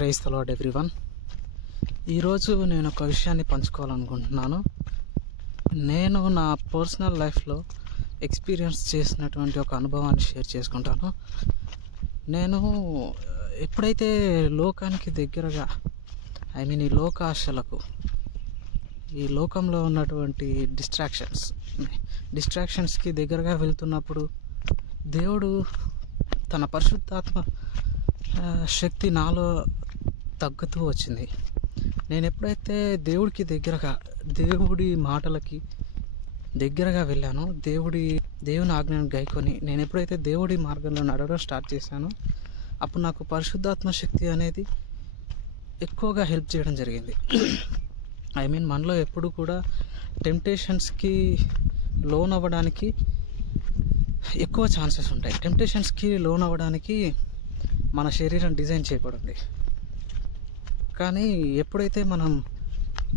Praise the lord everyone. ఈరోజు నేను ఒక విషయాన్ని పంచుకోవాలనుకుంటున్నాను. నేను నా పర్సనల్ లైఫ్లో ఎక్స్పీరియన్స్ చేసినటువంటి ఒక అనుభవాన్ని షేర్ చేసుకుంటాను. నేను ఎప్పుడైతే లోకానికి దగ్గరగా ఈ లోకాశలకు, ఈ లోకంలో ఉన్నటువంటి డిస్ట్రాక్షన్స్కి దగ్గరగా వెళ్తున్నప్పుడు దేవుడు తన పరిశుద్ధాత్మ శక్తి నాలో తగ్గుతూ వచ్చింది. నేను ఎప్పుడైతే దేవుడి మాటలకి దగ్గరగా వెళ్ళానో, దేవుని ఆజ్ఞను గైకొని నేను ఎప్పుడైతే దేవుడి మార్గంలో నడవడం స్టార్ట్ చేశానో, అప్పుడు నాకు పరిశుద్ధాత్మ శక్తి అనేది ఎక్కువగా హెల్ప్ చేయడం జరిగింది. మనలో ఎప్పుడు కూడా టెంప్టేషన్స్కి లోన్ అవ్వడానికి ఎక్కువ ఛాన్సెస్ ఉంటాయి. టెంప్టేషన్స్కి లోన్ అవ్వడానికి మన శరీరం డిజైన్ చేయబడింది. కానీ ఎప్పుడైతే మనం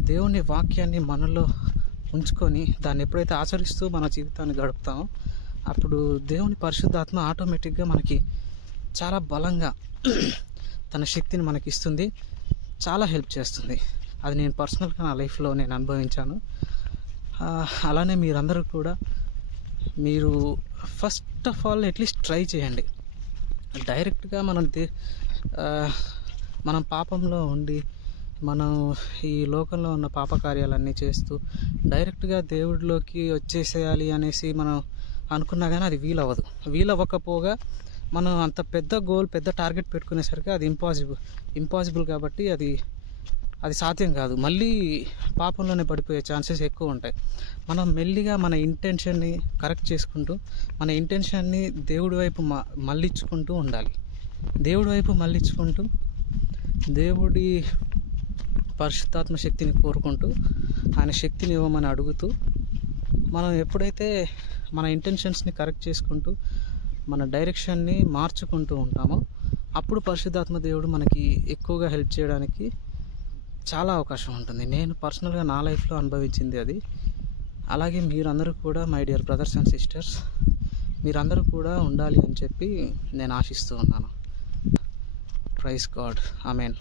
దేవుని వాక్యాన్ని మనలో ఉంచుకొని దాన్ని ఎప్పుడైతే ఆచరిస్తూ మన జీవితాన్ని గడుపుతామో, అప్పుడు దేవుని పరిశుద్ధాత్మ ఆటోమేటిక్గా మనకి చాలా బలంగా తన శక్తిని మనకి ఇస్తుంది, చాలా హెల్ప్ చేస్తుంది. అది నేను పర్సనల్గా నా లైఫ్లో నేను అనుభవించాను. అలానే మీరందరూ కూడా మీరు first of all at least try చేయండి. డైరెక్ట్గా మనం పాపంలో ఉండి మనం ఈ లోకంలో ఉన్న పాపకార్యాలన్నీ చేస్తూ డైరెక్ట్గా దేవుడిలోకి వచ్చేసేయాలి అనేసి మనం అనుకున్నా కానీ అది వీలవ్వకపోగా మనం అంత పెద్ద టార్గెట్ పెట్టుకునేసరికి అది ఇంపాసిబుల్ కాబట్టి అది సాధ్యం కాదు. మళ్ళీ పాపంలోనే పడిపోయే ఛాన్సెస్ ఎక్కువ ఉంటాయి. మనం మెల్లిగా మన ఇంటెన్షన్ని కరెక్ట్ చేసుకుంటూ, మన ఇంటెన్షన్ని దేవుడి వైపు మళ్ళించుకుంటూ ఉండాలి. దేవుడి పరిశుద్ధాత్మ శక్తిని కోరుకుంటూ, ఆయన శక్తిని ఇవ్వమని అడుగుతూ, మనం ఎప్పుడైతే మన ఇంటెన్షన్స్ని కరెక్ట్ చేసుకుంటూ మన డైరెక్షన్ని మార్చుకుంటూ ఉంటామో, అప్పుడు పరిశుద్ధాత్మ దేవుడు మనకి ఎక్కువగా హెల్ప్ చేయడానికి చాలా అవకాశం ఉంటుంది. నేను పర్సనల్గా నా లైఫ్లో అనుభవించింది అది. అలాగే మీరందరూ కూడా, my dear brothers and sisters, మీరందరూ కూడా ఉండాలి అని చెప్పి నేను ఆశిస్తూ ఉన్నాను. Praise God. ఆమేన్.